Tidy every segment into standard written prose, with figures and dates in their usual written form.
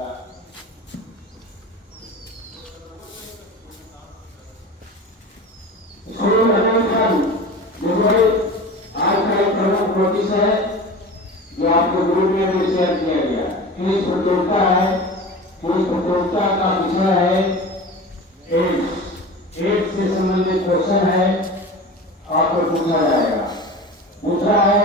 आज का एक प्रमुख नोटिस है जो आपको ग्रुप में भी शेयर किया गया। इस प्रतियोगिता है, इस प्रतियोगिता का विषय है एड्स से संबंधित क्वेश्चन है, आपको पूछा जाएगा। दूसरा है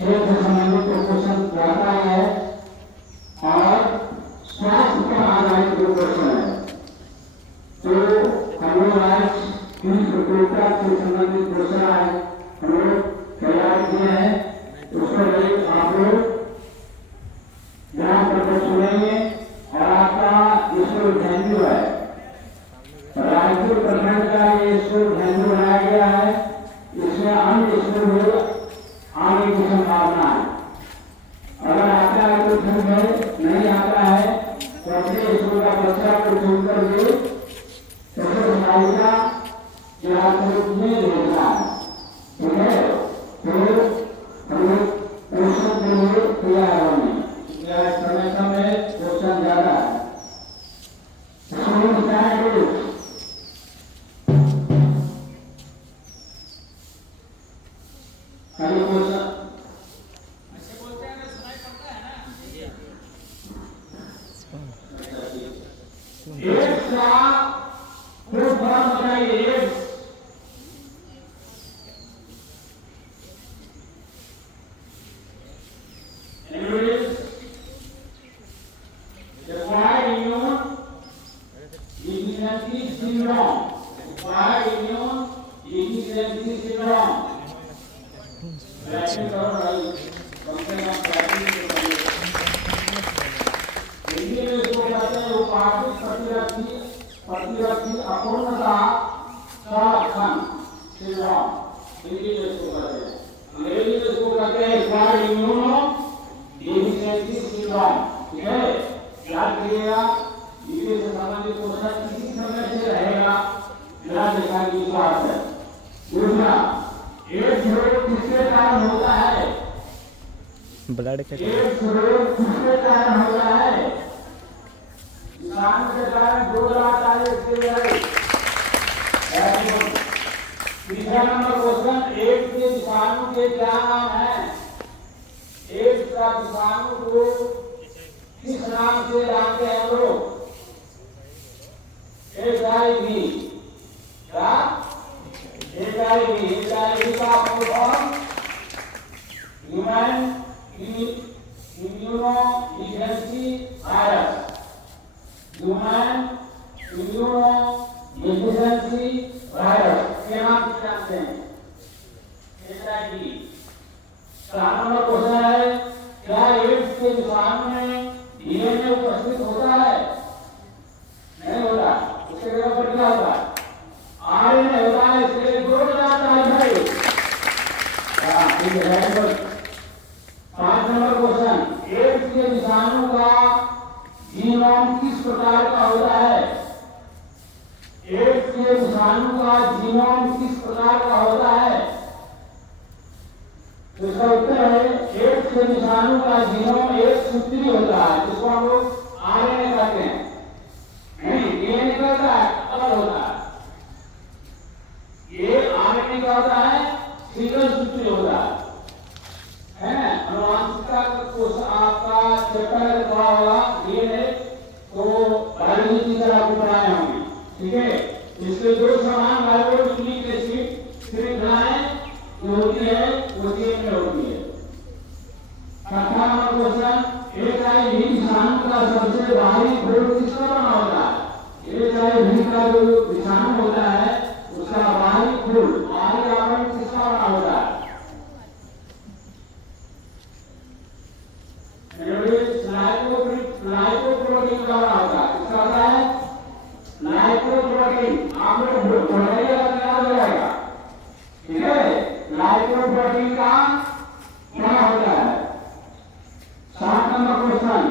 हेल्थ से संबंधित क्वेश्चन रहता है और स्वास्थ्य पर आधारित जो क्वेश्चन है, तो हम लोग आज इस प्रतियोगिता से संबंधित क्वेश्चन है हम लोग तैयार किए हैं। उसको आप लोग यहाँ पर सुनेंगे और आपका इसको वेन्यू है रायपुर प्रखंड का, ये इसको वेन्यू बनाया गया है। इसमें अन्य स्कूल आने की संभावना है। अगर आता है तो ठीक है, नहीं आता है तो अपने स्कूल का बच्चा को चुन करके समझाएगा कि आपको नहीं देखना है, ठीक है। फिर हम लोग क्वेश्चन के लिए तैयार होंगे। समय क्वेश्चन ज्यादा है। प्रतिरक्षी अपूर्णता का लक्षण सिंड्रोम, हिंदी में इसको कहते हैं, अंग्रेजी में इसको कहते हैं एक्वायर्ड इम्यूनो डेफिशिएंसी सिंड्रोम। ठीक है, याद करिएगा। इससे संबंधित क्वेश्चन किसी समय से रहेगा, याद रखने की बात है। दूसरा, एड्स रोग किसके कारण होता है? ब्लड के एड्स रोग किसके कारण होता है? के कारण जो तीसरा नंबर क्वेश्चन, एड्स के विषाणु के क्या नाम है? एड्स का विषाणु को किस नाम से जानते हैं लोग? HIV। क्या? HIV का full form human immuno deficiency virus. Human immuno deficiency virus के नाम से जानते हैं, HIV। चार नंबर क्वेश्चन है, क्या एड्स के विषाणु में DNA उपस्थित होता है? नहीं होता। उसके जगह पर क्या होता है? RNA होता है। इसलिए दो जाता है भाई। ठीक है। पांच नंबर क्वेश्चन, एड्स के विषाणु का जीनोम किस प्रकार का होता है? एड्स के विषाणु का जीनोम किस प्रकार का होता है? तो इसका उत्तर है, एड्स के विषाणु का जीनोम एक सूत्री होता है, जिसको हम लोग RNA कहते हैं। नहीं, DNA का अलग होता है। ये RNA का होता है, सिंगल सूत्री होता है। अनुवांशिकता का आपका चैप्टर पढ़ा होगा DNA, तो बायोलॉजी टीचर आपको पढ़ाए होंगे। ठीक है, इसके दो समान बायोन्यूक्लिक एसिड श्रृंखलाएं जो होती है वो चेन में होती है। छठा नंबर क्वेश्चन, HIV विषाणु का सबसे बाहरी खोल किसका बना होता है? HIV का जो विषाणु होता है उसका बाहरी खोल, बाहरी आवरण किसका बना होता है? लाइकोप्रोटीन का बना होता है। किसका होता है? लाइकोप्रोटीन। आप लोग पढ़ाइएगा तो याद हो जाएगा। ठीक है, लाइकोप्रोटीन का बना होता है। 7 नंबर क्वेश्चन,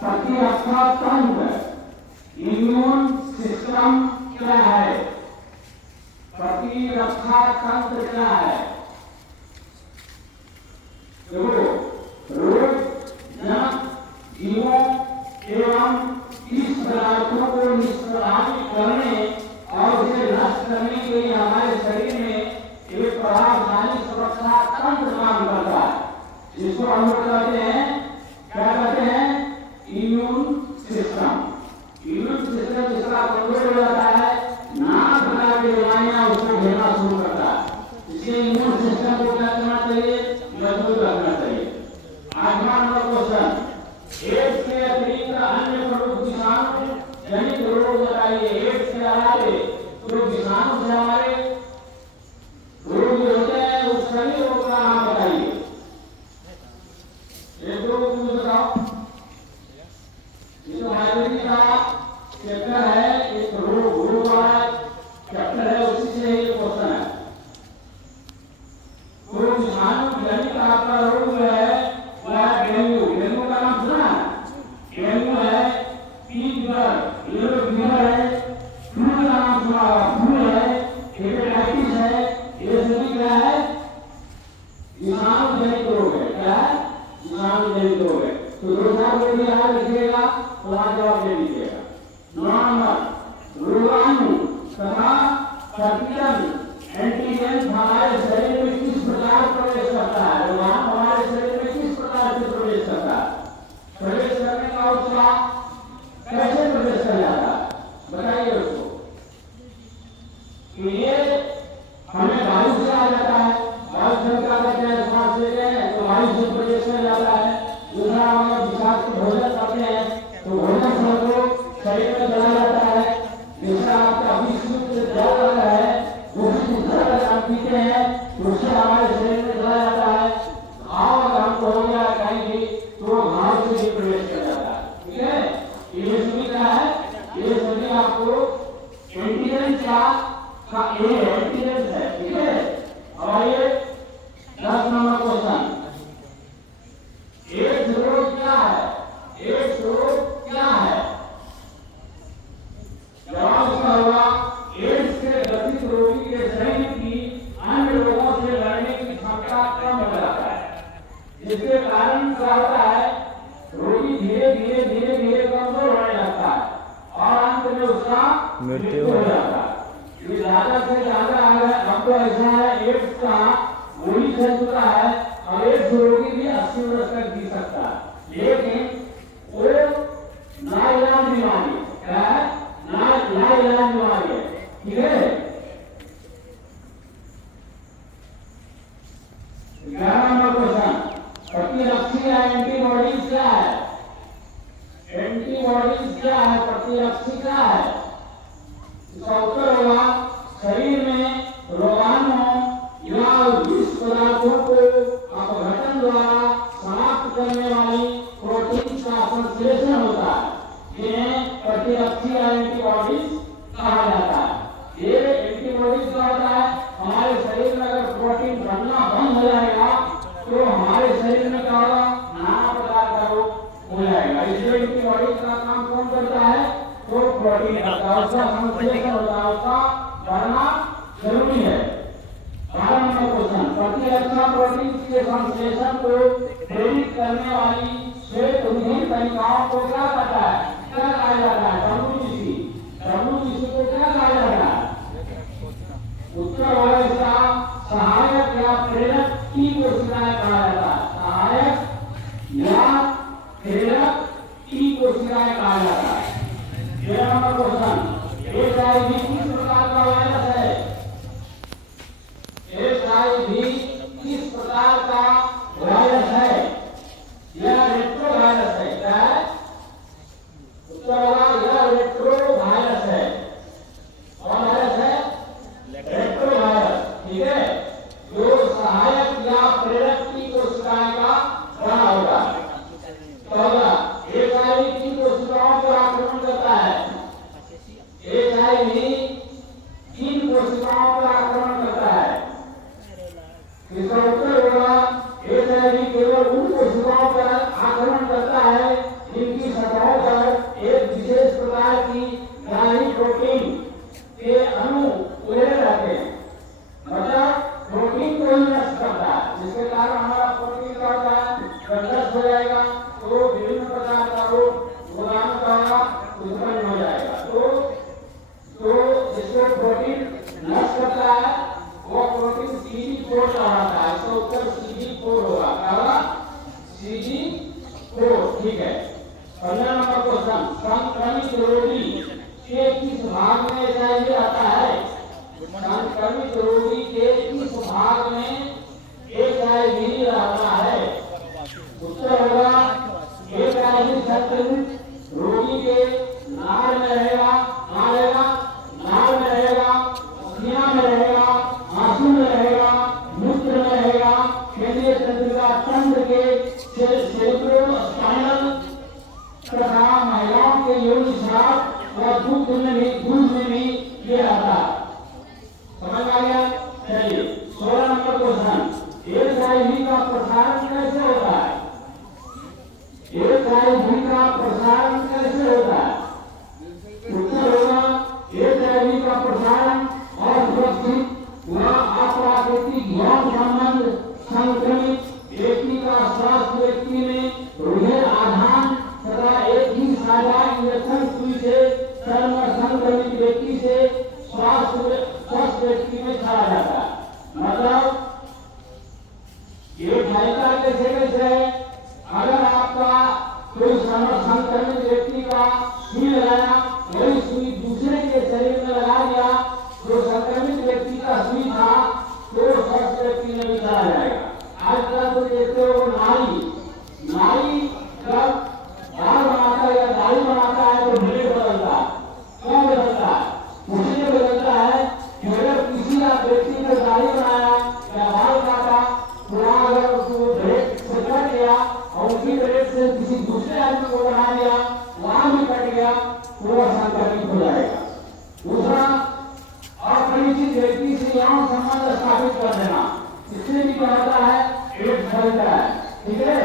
प्रतिरक्षा तंत्र इम्यून सिस्टम क्या है? प्रतिरक्षा तंत्र क्या है? देखो, रोग जनक जीवों इसको हम लोग कहते हैं, क्या कहते हैं? Immune system. इम्यून सिस्टम जिसका कमजोर हो जाता है, नाना प्रकार की बीमारियां उसको घेरना शुरू करता है। इसलिए इम्यून सिस्टम को क्या करना चाहिए? मजबूत रखना चाहिए। 8वां नंबर क्वेश्चन, एड्स के अतिरिक्त अन्य प्रमुख विषाणु जनित रोग बताइए। एड्स के अलावा जो विषाणु से हमारे रोग होते हैं, उस सभी रोग का नाम बताइए। एक दो को बताओ। ये तो बायोलॉजी का चैप्टर है, एक रोग वाला चैप्टर है, उसी से ये क्वेश्चन है। तो विषाणु जनित आपका रोग है वो है डेंगू। डेंगू का नाम सुना है? डेंगू है, फीवर, येलो फीवर है, फ्लू का नाम सुना होगा, फ्लू है, हेपेटाइटिस है, ये सभी क्या है? विषाणु जनित रोग है। क्या है? विषाणु जनित रोग है। तो 2 को भी यहाँ लिखिएगा, तो वहाँ जवाब दे दीजिएगा। 9 नंबर, रोगाणु तथा प्रतिजन एंटीजन हमारे शरीर में किस प्रकार प्रवेश करता है? रोगाणु हमारे शरीर में किस प्रकार से प्रवेश करता है? प्रवेश करने का उत्साह कैसे प्रवेश कर जाता है? बताइए उसको। ये हमें वायु से आ जाता है, वायु से क्या करते हैं? श्वास लेते हैं तो वायु से प्रवेश कर जाता है। दूसरा, अगर विषाक्त भोजन करते हैं तो भोजन को शरीर में चला जाता है। तीसरा, आपका अभिष्ट जल है, दूषित जल हम पीते हैं तो उससे हमारे शरीर में चला जाता है। घाव अगर हमको हो गया कहीं भी तो घाव से भी प्रवेश कर जाता है। ठीक है, ये सभी क्या है? ये सभी आपको एंटीजन का एंटीजन है। ठीक है, अब आइए 10 नंबर क्वेश्चन, एड्स रोग क्या है? एड्स रोग क्या है? जवाब इसका होगा, एड्स से ग्रसित रोगी के शरीर की अन्य रोगों से लड़ने की क्षमता कम हो जाता है, जिसके कारण क्या होता है? रोगी धीरे धीरे कमजोर होने लगता है और अंत में उसका मृत्यु हो जाता है। ये ज्यादा से ज्यादा हमको ऐसा है, एड्स का गोली चल चुका है, अब एड्स रोगी भी 80 वर्ष तक जी सकता है, लेकिन वो नाइलाज बीमारी है, नाइलाज बीमारी है। ठीक है, 11 नंबर क्वेश्चन, प्रतिरक्षी या एंटीबॉडीज क्या है? एंटीबॉडीज क्या है? प्रतिरक्षी क्या है? इसका उत्तर होगा, शरीर में रोगाणु या विष पदार्थों को अपघटन द्वारा समाप्त करने वाली प्रोटीन का संश्लेषण होता है, जिन्हें प्रतिरक्षी या एंटीबॉडीज कहा जाता है। ये एंटीबॉडीज क्या होता है? हमारे शरीर में अगर प्रोटीन बनना बंद हो जाएगा तो हमारे शरीर में क्या होगा? नाना प्रकार का रोग हो जाएगा। इसलिए एंटीबॉडीज का काम कौन करता है? तो प्रोटीन करता है, उसका संश्लेषण होता है, उसका बढ़ना जरूरी है। 12 नंबर क्वेश्चन, प्रतिरक्षा प्रोटीन के संश्लेषण को प्रेरित करने वाली श्वेत रुधिर कणिकाओं को क्या कहता है? क्या कहा जाता है? WBC को क्या कहा जाता है? उत्तर होगा इसका, सहायक या प्रेरक की कोशिकाएं कहा जाता है। सहायक या प्रेरक की कोशिकाएं कहा जाता है। 13 नंबर क्वेश्चन, HIV किस प्रकार का वायरस है? HIV किस प्रकार का वायरस है? यह रेट्रो वायरस है। क्या है? उत्तर होगा, यह रेट्रो वायरस है। कौन वायरस है? Retro virus. ठीक है, जो सहायक या प्रेरक की कोशिकाएं का बना होगा। HIV की कोशिकाओं पर आक्रमण करता है। HIV किन कोशिकाओं पर आक्रमण करता है? इसका उत्तर होगा, HIV केवल उन कोशिकाओं पर आक्रमण करता है जिनकी सतहों पर एक विशेष प्रकार की ग्राही प्रोटीन के अणु उड़े रहते हैं। मतलब प्रोटीन को ही नष्ट करता है, जिसके कारण हमारा प्रोटीन क्या होता है? नष्ट हो जाएगा तो विभिन्न प्रकार का रोग रोगाणु का उत्पन्न हो जाएगा। तो जिसको प्रोटीन नष्ट करता है वो प्रोटीन CD4 कहलाता है। इसका उत्तर CD4 होगा। क्या होगा? CD 4 ठीक है। 15 नंबर क्वेश्चन, संक्रमित रोगी के किस भाग में HIV आता है? संक्रमित रोगी के किस भाग में HIV आता है? उत्तर होगा HIV संक्रमित रोगी के नाड़ में रहेगा, नाड़ में रहेगा, सीना में रहेगा, आंसू में रहेगा, मूत्र में रहेगा, केंद्रीय तंत्रिका तंत्र के सेरेब्रोस्पाइनल तथा महिलाओं के योनि स्राव और दूध में भी ये आता है। समझ आ गया? चलिए 16 नंबर क्वेश्चन, HIV का प्रसारण कैसे होता है? HIV का प्रसारण कैसे होता है? उत्तर होगा HIV का प्रसारण असुरक्षित व अप्राकृतिक यौन संबंध संक्रमित व्यक्ति का स्वस्थ व्यक्ति में हृदय आधान तथा एक ही साझा इंजेक्शन सुई से संक्रमित व्यक्ति से स्वस्थ व्यक्ति में चला जाता है। मतलब ये फायदा कैसे है? अगर आपका कोई संक्रमित व्यक्ति का सुई लगाया, वही सुई दूसरे के शरीर में लगा दिया, तो संक्रमित व्यक्ति का सुई था तो स्वस्थ व्यक्ति में भी चला जाएगा। आजकल तो देखते हो नाई जब दाल बनाता है या दाढ़ी बनाता है तो ब्लेड बदलता है। क्यों बदलता है? इसलिए बदलता है कि अगर किसी व्यक्ति ने दाढ़ी बनाया या बाल काटा तो अगर उसको ब्लेड से कट गया और उसी ब्लेड से किसी दूसरे आदमी को बना दिया, वहां भी कट गया तो वह संक्रमित हो जाएगा। दूसरा, अपरिचित व्यक्ति से यौन संबंध स्थापित कर देना, इससे भी क्या होता है? एड्स फैलता है। ठीक है।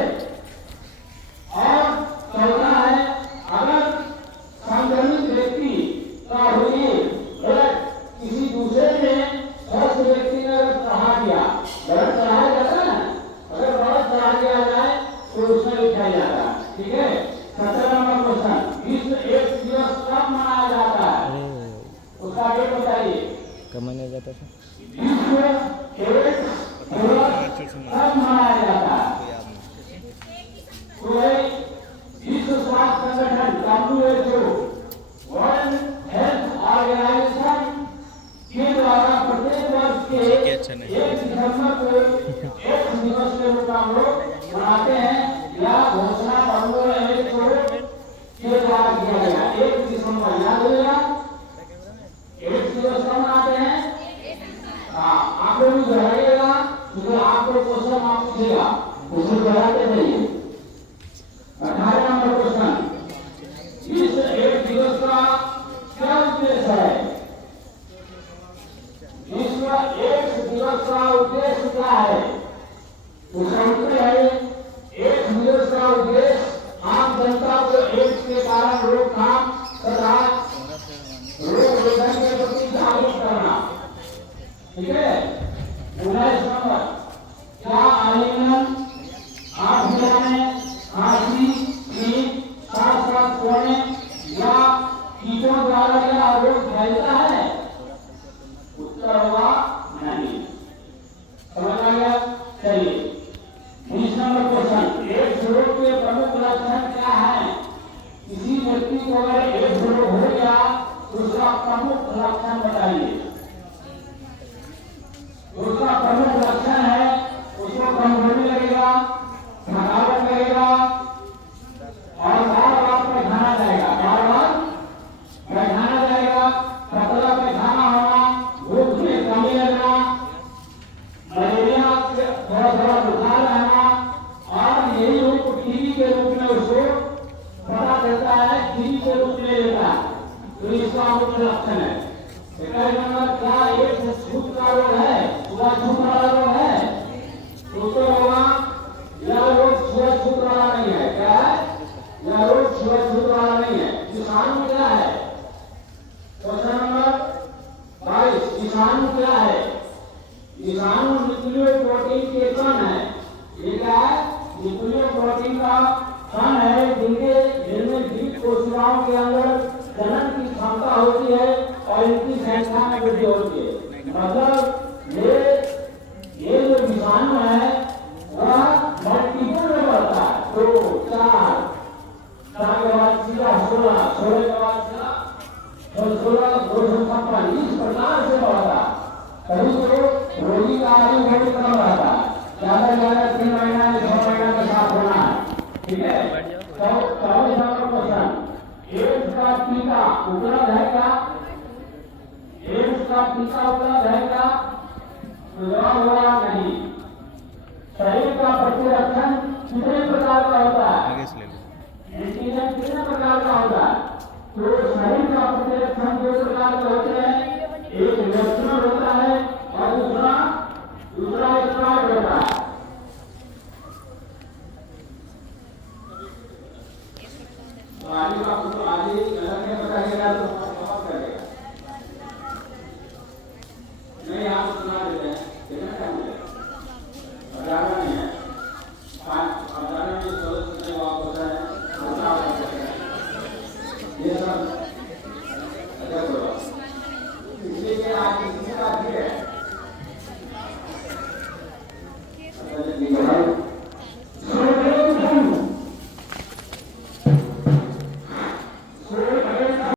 और चौथा है, अगर संक्रमित व्यक्ति का हृदय किसी दूसरे ने स्वस्थ व्यक्ति ने अगर चढ़ा दिया, ब्लड चढ़ाया जाता है ना, अगर ब्लड चढ़ा दिया जाए तो उसमें भी फैल जाता है। ठीक है। 17 नंबर क्वेश्चन, विश्व एड्स दिवस कब मनाया जाता है? उसका डेट बताइए। कब मनाया जाता है? विश्व एड्स दिवस कब मनाया जाता है? तो विश्व स्वास्थ्य संगठन WHO वर्ल्ड हेल्थ ऑर्गेनाइजेशन के द्वारा प्रत्येक वर्ष के 1 दिसंबर को एड्स दिवस के रूप में हम लोग मनाते हैं। या घोषणा WHO के द्वारा किया गया 1 दिसंबर, याद होगा? एड्स दिवस कब मनाते हैं? आप लोग भी दोहराइएगा, क्योंकि आपको क्वेश्चन आप पूछेगा, उसे दोहराते रहिए। 18 नंबर क्वेश्चन, विश्व एड्स दिवस का क्या उद्देश्य है? विश्व एड्स दिवस का उद्देश्य क्या है? उसका उत्तर है एड्स दिवस का उद्देश्य आम जनता को एड्स के कारण रोकथाम तथा रोग निदान के प्रति जागरूक करना। ठीक है। 19 नंबर, क्या आलिंगन, हाथ मिलाने, खांसी, छींक, साथ सोने या कीटों द्वारा यह रोग फैलता है? उत्तर होगा नहीं। समझ आ गया? चलिए 20 नंबर क्वेश्चन, एड्स रोग के प्रमुख लक्षण क्या है? किसी व्यक्ति को अगर एड्स रोग हो गया तो उसका प्रमुख लक्षण बताइए। उसका प्रमुख लक्षण है उसको कमजोरी लगेगा, थकावट लगेगा और बार-बार पैखाना जाएगा, पतला पैखाना होना, भूख में कमी लगना, मलेरिया थोड़ा बुखार रहना। और यही रूप टीबी के रूप में उसको पता चलता है, टीबी के रूप में लेता है, तो इसका मुख्य लक्षण है। 21 नंबर, क्या एड्स छूत का रोग है? छूत वाला रोग है? उत्तर होगा यह रोग छूत वाला नहीं है। क्या है? यह रोग छूत वाला नहीं है। विषाणु क्या है? क्वेश्चन नंबर 22, विषाणु क्या है? विषाणु न्यूक्लियोप्रोटीन के कण है। ये क्या है? न्यूक्लियोप्रोटीन का कण है जिनमें जीवित कोशिकाओं के अंदर जनन की क्षमता होती है और इनकी संख्या में वृद्धि होती है। मतलब ये जो विषाणु है वह मल्टीपल में बढ़ता है। 16 16 के बाद 16 256 इस प्रकार से बढ़ता कभी तो रोगी का आयु बहुत कम रहता ज्यादा ज्यादा 3 महीना या 6 महीना के साथ होना है। ठीक है। तो 24 नंबर क्वेश्चन एड्स का टीका उपलब्ध है क्या? एड्स का टीका उपलब्ध है क्या? जवाब होगा नहीं। शरीर का प्रतिरक्षण कितने प्रकार का होता है? आगे से ले लो। एंटीजन कितने प्रकार का होता है? तो शरीर का प्रतिरक्षण दो प्रकार के होते हैं, एक नेचुरल होता है और दूसरा